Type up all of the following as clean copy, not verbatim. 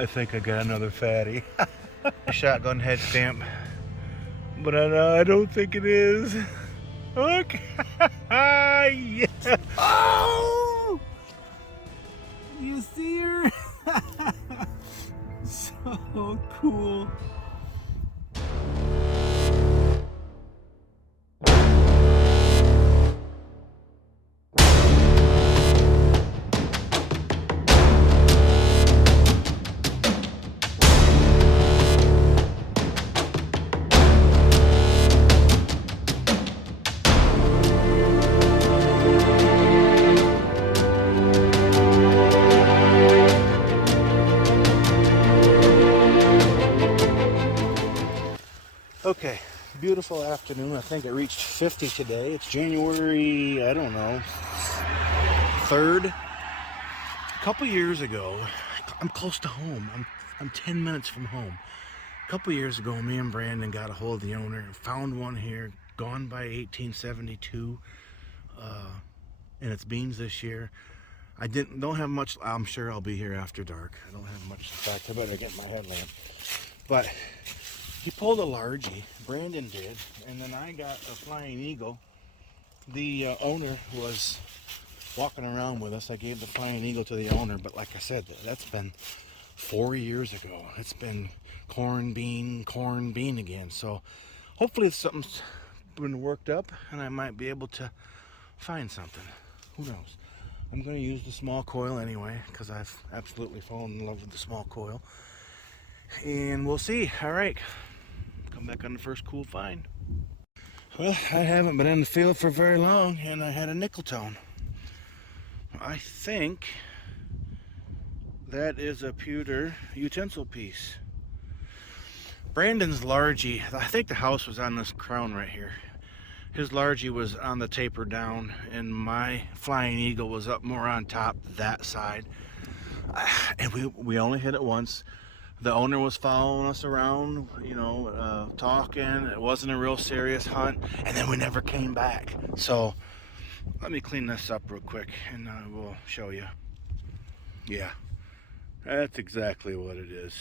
I think I got another fatty. Shotgun head stamp. But I don't think it is. Look! Yeah! Oh! You see her? So cool. Okay, beautiful afternoon. I think it reached 50 today. It's January, I don't know, 3rd. A couple years ago, I'm close to home. I'm 10 minutes from home. A couple years ago, me and Brandon got a hold of the owner and found one here, gone by 1872, and it's beans this year. I don't have much. I'm sure I'll be here after dark. I don't have much. In fact, I better get my headlamp. But he pulled a largie, Brandon did, and then I got a flying eagle. The owner was walking around with us. I gave the flying eagle to the owner, but like I said, that's been 4 years ago. It's been corn, bean again. So hopefully something's been worked up and I might be able to find something. Who knows? I'm going to use the small coil anyway because I've absolutely fallen in love with the small coil. And we'll see. All right. Come back on the first cool find. Well, I haven't been in the field for very long, and I had a nickel tone. I think that is a pewter utensil piece. Brandon's largie, I think the house was on this crown right here. His largie was on the taper down, and my flying eagle was up more on top that side. And we only hit it once. The owner was following us around, talking. It wasn't a real serious hunt, and then we never came back. So let me clean this up real quick, and I will show you. Yeah, that's exactly what it is.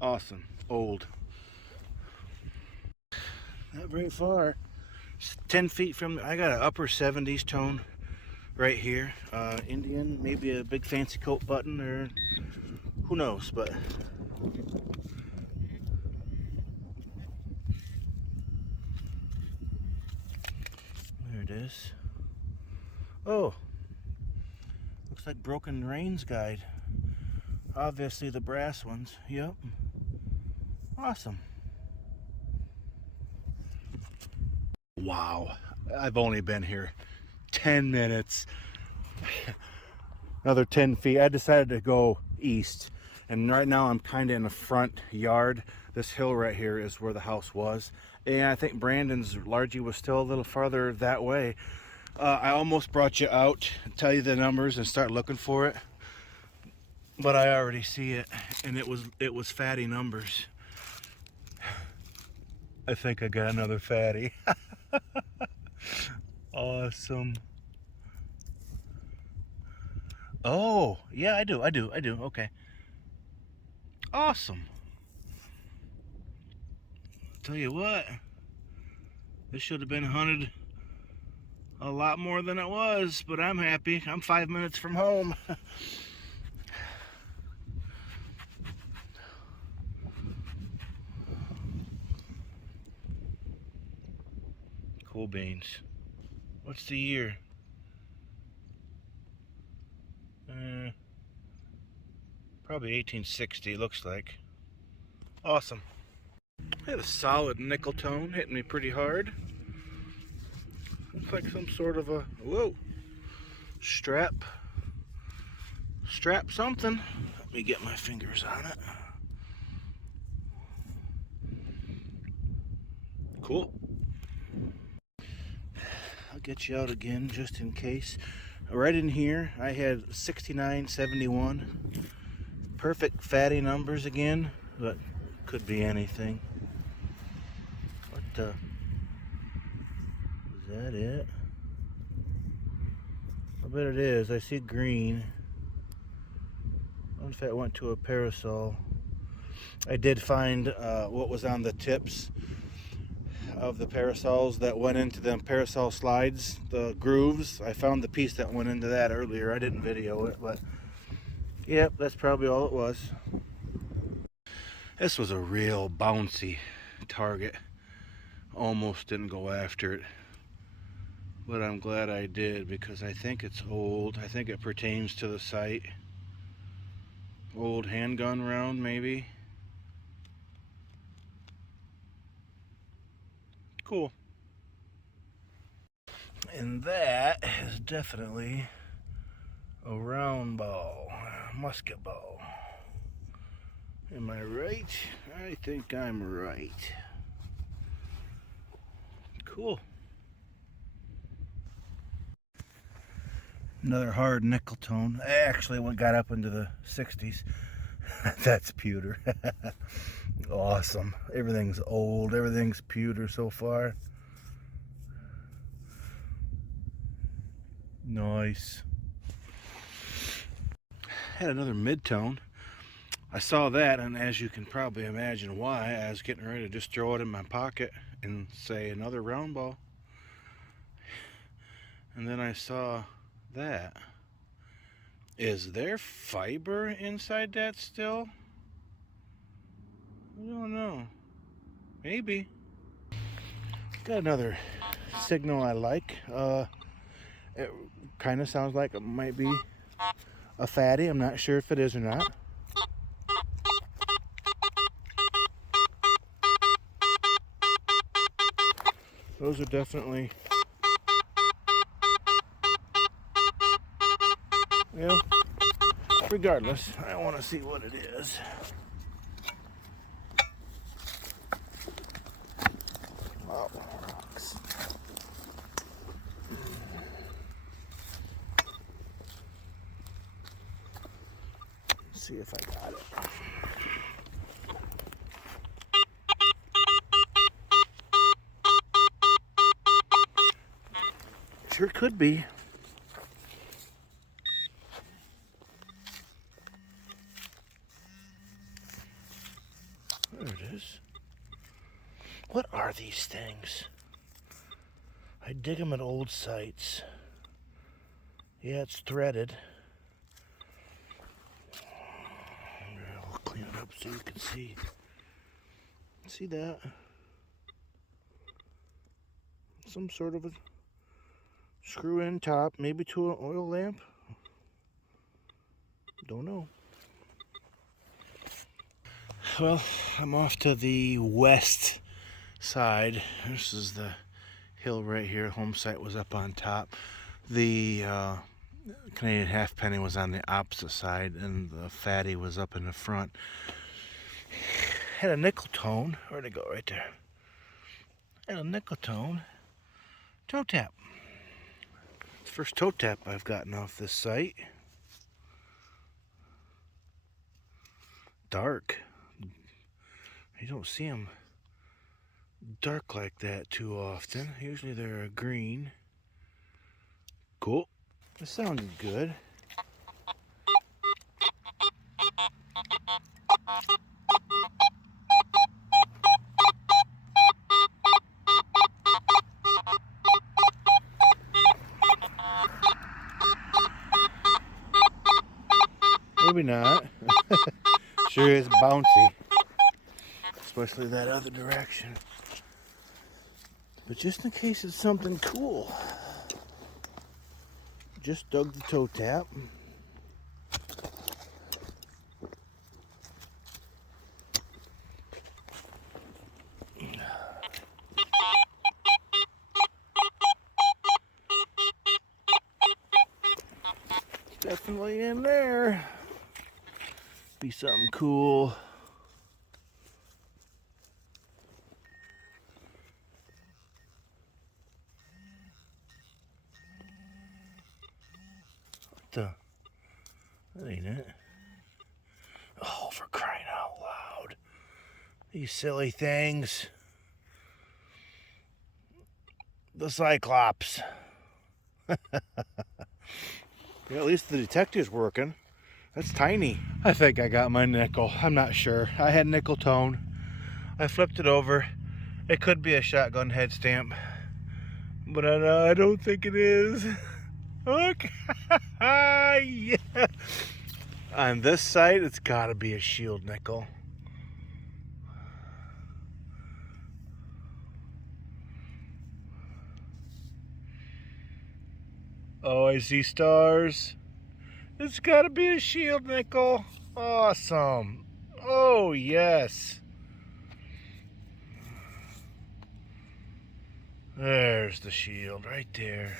Awesome. Old. Not very far. It's 10 feet from. I got an upper 70s tone right here. Indian, maybe a big fancy coat button or. Who knows, but there it is. Oh, looks like Broken Rain's guide. Obviously the brass ones. Yep. Awesome. Wow. I've only been here 10 minutes. Another 10 feet. I decided to go east. And right now I'm kind of in the front yard. This hill right here is where the house was. And I think Brandon's largie was still a little farther that way. I almost brought you out, tell you the numbers and start looking for it. But I already see it, and it was fatty numbers. I think I got another fatty. Awesome. Oh, yeah, I do. Okay. Awesome. Tell you what, this should have been hunted a lot more than it was, but I'm happy. I'm 5 minutes from home. Cool beans. What's the year? Probably 1860, looks like. Awesome. I had a solid nickel tone, hitting me pretty hard. Looks like some sort of a, whoa, strap something. Let me get my fingers on it. Cool. I'll get you out again just in case. Right in here, I had 69, 71. Perfect fatty numbers again, but could be anything. What the? Is that it? I bet it is. I see green. What if it went to a Parasol? I did find what was on the tips of the Parasols that went into them Parasol slides, the grooves. I found the piece that went into that earlier. I didn't video it, but yep, that's probably all it was. This was a real bouncy target. Almost didn't go after it, but I'm glad I did because I think it's old. I think it pertains to the site. Old handgun round, maybe. Cool. And that is definitely a round ball, musket ball. Am I right? I think I'm right. Cool. Another hard nickel tone. Actually, what got up into the 60s. That's pewter. Awesome. Everything's old. Everything's pewter so far. Nice. Had another Midtone. I saw that, and as you can probably imagine why, I was getting ready to just throw it in my pocket and say another round ball. And then I saw that. Is there fiber inside that still? I don't know. Maybe. Got another signal I like. It kind of sounds like it might be a fatty. I'm not sure if it is or not. Those are definitely, well, regardless, I want to see what it is. Oh, rocks. Let's see if I got it. Sure could be. There it is. What are these things? I dig them at old sites. Yeah, it's threaded. I'll clean it up so you can see. See that? Some sort of a screw-in top, maybe to an oil lamp. Don't know. Well, I'm off to the west side. This is the hill right here. Home site was up on top. The Canadian halfpenny was on the opposite side, and the fatty was up in the front. Had a nickel tone. Where'd it go? Right there. Had a nickel tone toe tap. It's the first toe tap I've gotten off this site. Dark. You don't see them dark like that too often. Usually they're a green. Cool. This sounded good. Maybe not. Sure is bouncy. Especially that other direction. But just in case it's something cool. Just dug the toe tap. Definitely in there. Be something cool. What the? That ain't it. Oh, for crying out loud. These silly things. The Cyclops. Yeah, at least the detective's working. That's tiny. I think I got my nickel. I'm not sure. I had nickel tone. I flipped it over. It could be a shotgun head stamp, but I don't think it is. Look. Yeah. On this side, it's got to be a shield nickel. Oh, I see stars. It's got to be a shield nickel. Awesome. Oh, yes. There's the shield right there.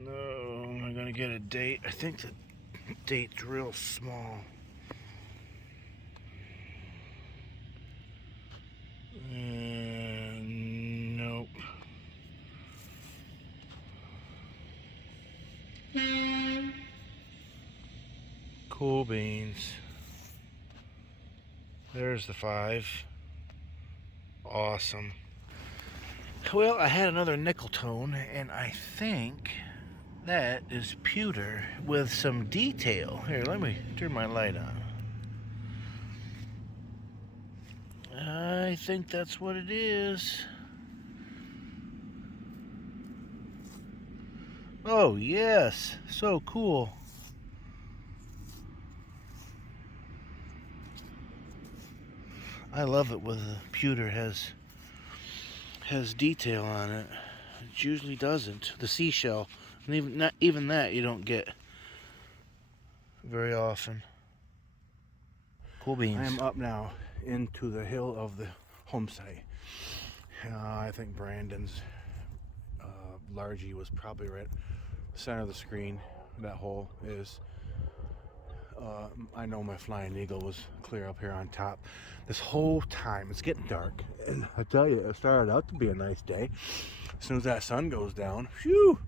No, am I going to get a date? I think the date's real small. Nope. Cool beans. There's the 5. Awesome. Well, I had another nickel tone, and I think that is pewter with some detail. Here, let me turn my light on. I think that's what it is. Oh, yes. So cool. I love it when the pewter has detail on it. It usually doesn't. The seashell, and not even that you don't get very often. Cool beans. I am up now into the hill of the home site. I think Brandon's largie was probably right center of the screen. That hole is. I know my flying eagle was clear up here on top. This whole time, it's getting dark, and I tell you, it started out to be a nice day. As soon as that sun goes down, phew,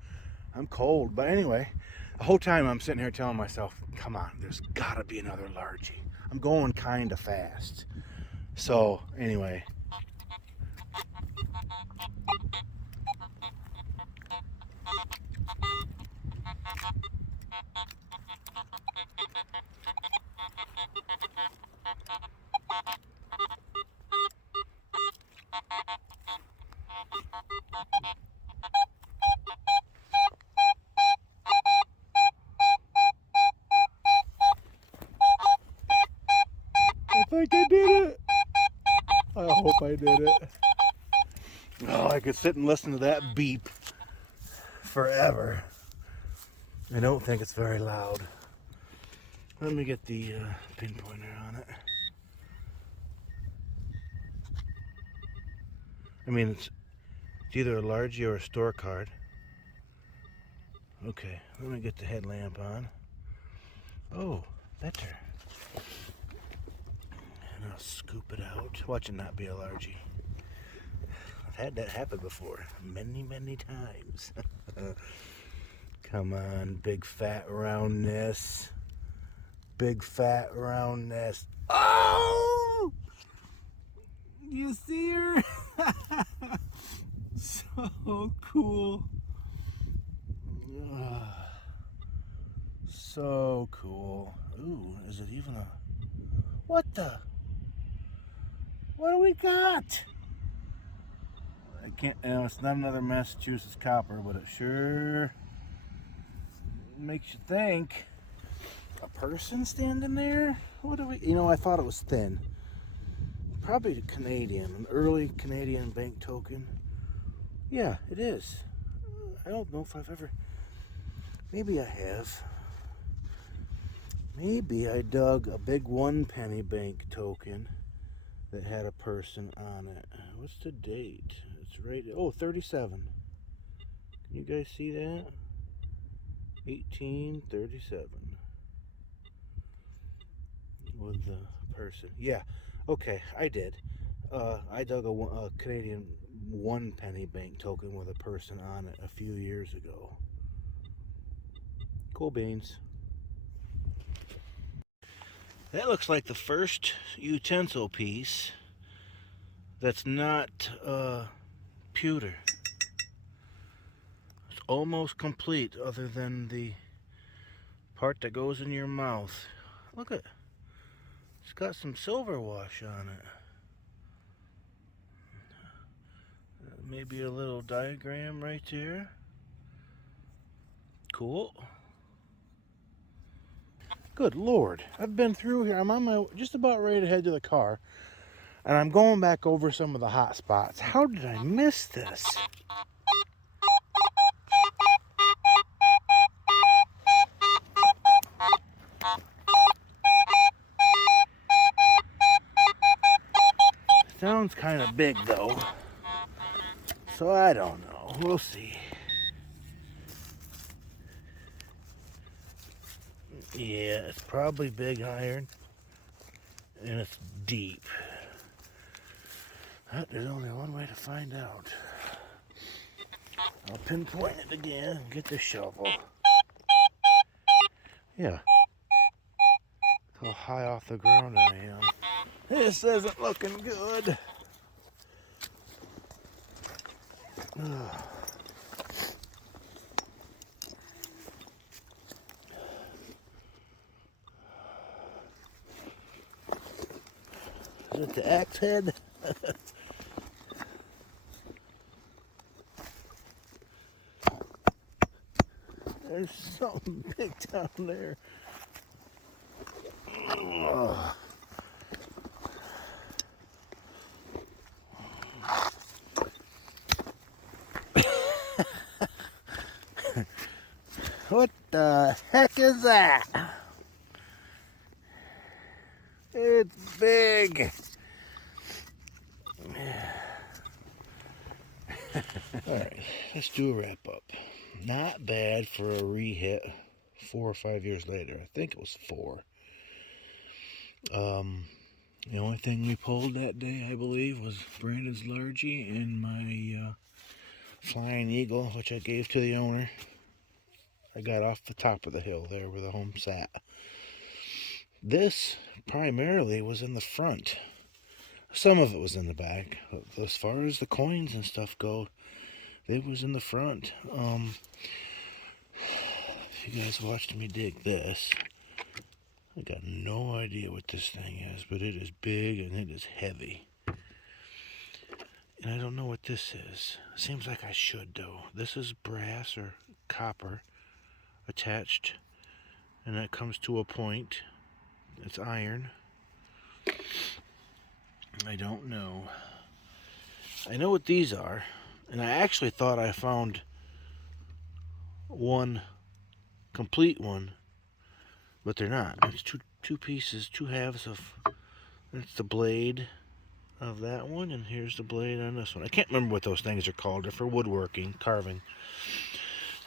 I'm cold. But anyway, the whole time I'm sitting here telling myself, come on, there's gotta be another largie. I'm going kind of fast. So anyway. I think I did it. I hope I did it. Oh, I could sit and listen to that beep forever. I don't think it's very loud. Let me get the pinpointer on it. I mean, it's either a largie or a store card. Okay, let me get the headlamp on. Oh, better. And I'll scoop it out. Watch it not be a largie. I've had that happen before, many, many times. Come on, big fat roundness. Big fat roundness. Oh! You see her? So cool. So cool. Ooh, is it even a... What the? What do we got? I can't... it's not another Massachusetts copper, but it sure makes you think. A person standing there? What do we... You know, I thought it was thin. Probably Canadian. An early Canadian bank token. Yeah, it is. I don't know if I've ever... Maybe I have. Maybe I dug a big 1 penny bank token that had a person on it. What's the date? It's right... Oh, 37. Can you guys see that? 1837. With the person. Yeah. Okay, I did. I dug a Canadian 1 penny bank token with a person on it a few years ago. Cool beans. That looks like the first utensil piece that's not pewter. It's almost complete other than the part that goes in your mouth. Look at, it's got some silver wash on it. Maybe a little diagram right there. Cool. Good Lord, I've been through here. I'm on my, just about ready to head to the car, and I'm going back over some of the hot spots. How did I miss this? Sounds kind of big though, so I don't know. We'll see. Yeah, it's probably big iron, and it's deep. There's only one way to find out. I'll pinpoint it again and get the shovel. Yeah. Look how high off the ground I am. This isn't looking good. Is it the axe head? There's something big down there. Ugh. What the heck is that? It's big. Alright, let's do a wrap up. Not bad for a re-hit 4 or 5 years later. I think it was 4. The only thing we pulled that day, I believe, was Brandon's largie and my flying eagle, which I gave to the owner. I got off the top of the hill there where the home sat. This primarily was in the front. Some of it was in the back. But as far as the coins and stuff go, it was in the front. If you guys watched me dig this, I got no idea what this thing is, but it is big and it is heavy. And I don't know what this is. Seems like I should though. This is brass or copper attached, and that comes to a point. It's iron. I don't know. I know what these are, and I actually thought I found one complete one, but they're not. It's two pieces, two halves of. That's the blade of that one, and here's the blade on this one. I can't remember what those things are called. They're for woodworking, carving.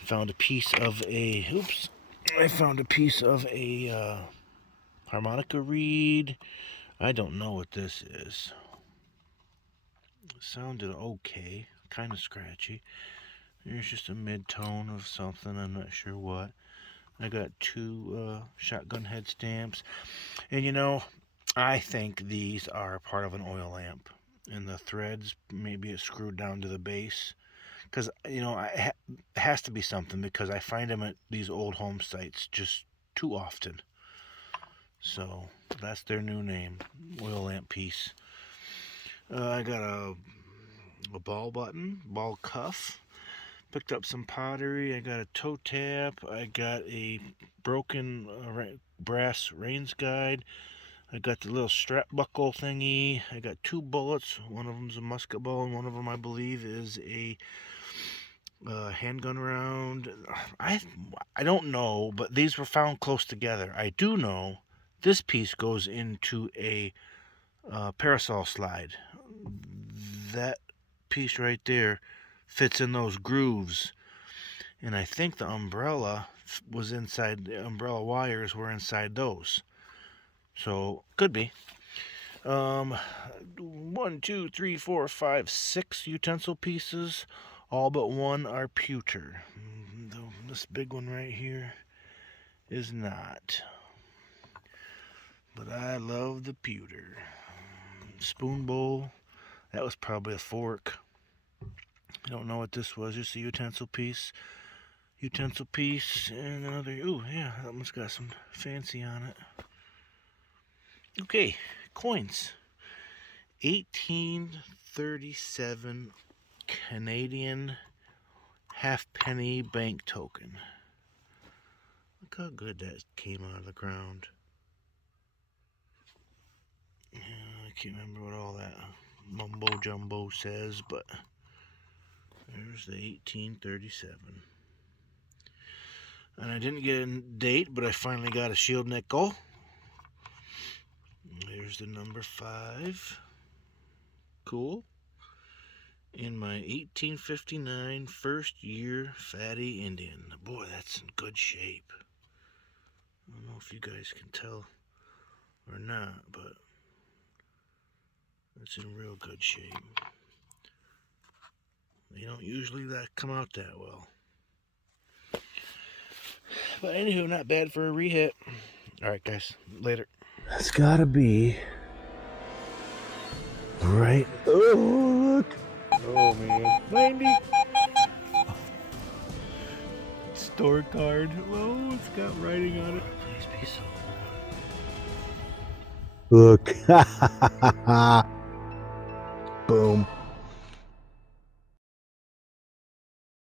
I found a piece of a. Oops. I found a piece of a harmonica reed. I don't know what this is. It sounded okay, kind of scratchy. Here's just a mid-tone of something, I'm not sure what. I got 2 shotgun head stamps. And you know, I think these are part of an oil lamp. And the threads, maybe it's screwed down to the base. Because, you know, it has to be something, because I find them at these old home sites just too often. So, that's their new name, oil lamp piece. I got a ball button, ball cuff. Picked up some pottery. I got a toe tap. I got a broken brass reins guide. I got the little strap buckle thingy. I got 2 bullets. One of them's a musket ball, and one of them, I believe, is a handgun round. I don't know, but these were found close together. I do know this piece goes into a parasol slide. That piece right there fits in those grooves, and I think the umbrella was inside. The umbrella wires were inside those, so could be. 1, 2, 3, 4, 5, 6 utensil pieces. All but one are pewter. This big one right here is not. But I love the pewter. Spoon bowl. That was probably a fork. I don't know what this was. Just a utensil piece. utensil piece, and another. Ooh, yeah, that one's got some fancy on it. Okay, coins. 1837 Canadian halfpenny bank token. Look how good that came out of the ground. Yeah, I can't remember what all that mumbo jumbo says, but there's the 1837. And I didn't get a date, but I finally got a shield nickel. There's the number 5. Cool. In my 1859 first year fatty Indian. Boy, that's in good shape. I don't know if you guys can tell or not, but it's in real good shape. They don't usually come out that well. But anywho, not bad for a re-hit. Alright guys, later. That's gotta be right. Oh look. Oh man. 90. Store card. Oh, it's got writing on it. Please be so. Look. Boom.